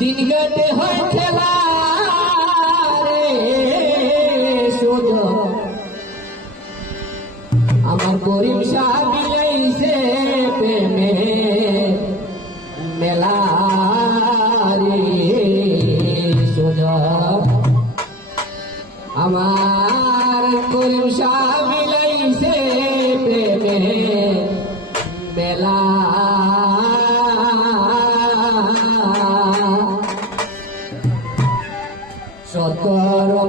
দিন গেটে হয় খেলা আমার গরিব সাবিয়াইছে প্রেমে মেলা আমার গরিব সাবিয়াইছে প্রেমে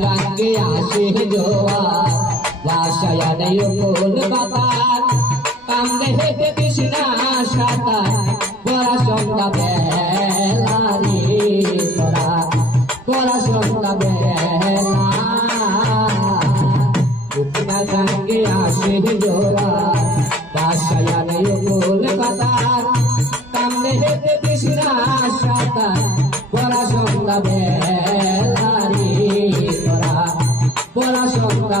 রঙে আসে জোয়া বাসায় কোন বাতার কামড়ে হেঁটে কৃষ্ণা সাঁতার, পড়া সন্ধ্যা বেলা রে পড়া পড়া সন্ধ্যা বেলা শুকনা রঙে আসে জোয়া বাসায় কোন বাতার কামড়ে হেঁটে পড়া সন্ধ্যা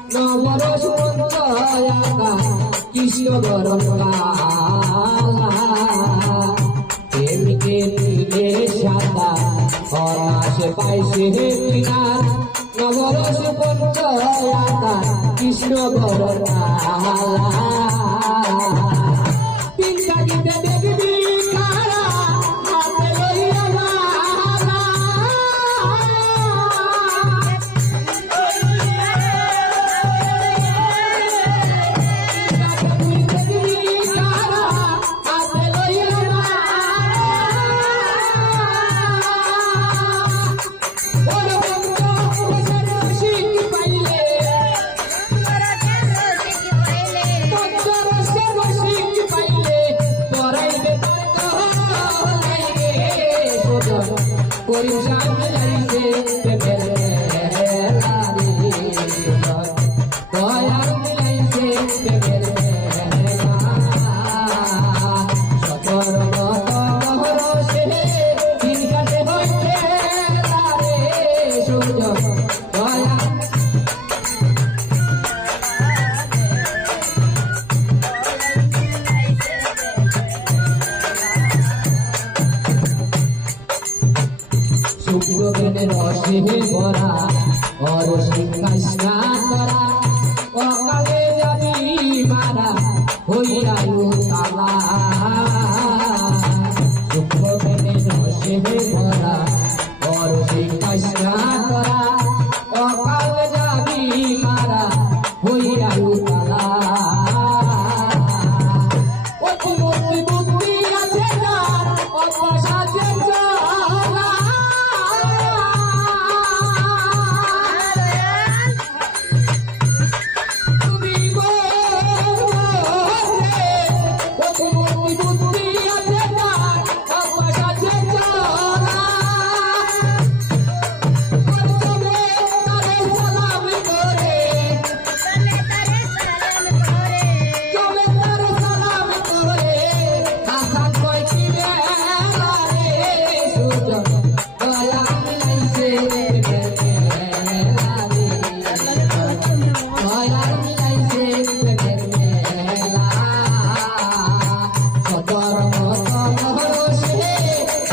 নবরস মঞ্চয়াকা কৃষ্ণ গরম প্রেমিকে নিয়ে সাতা পরাশে পাইছে কিনা নবরস পঞ্চয়াকা কৃষ্ণ গরম कोई शाम में जाएंगे রসে ভরা অরসি কাশনা করা, অকালে যাবি মারা হইয়ায়ু তালা শুক্রবেনে রসে ভরা অরসি কাশনা করা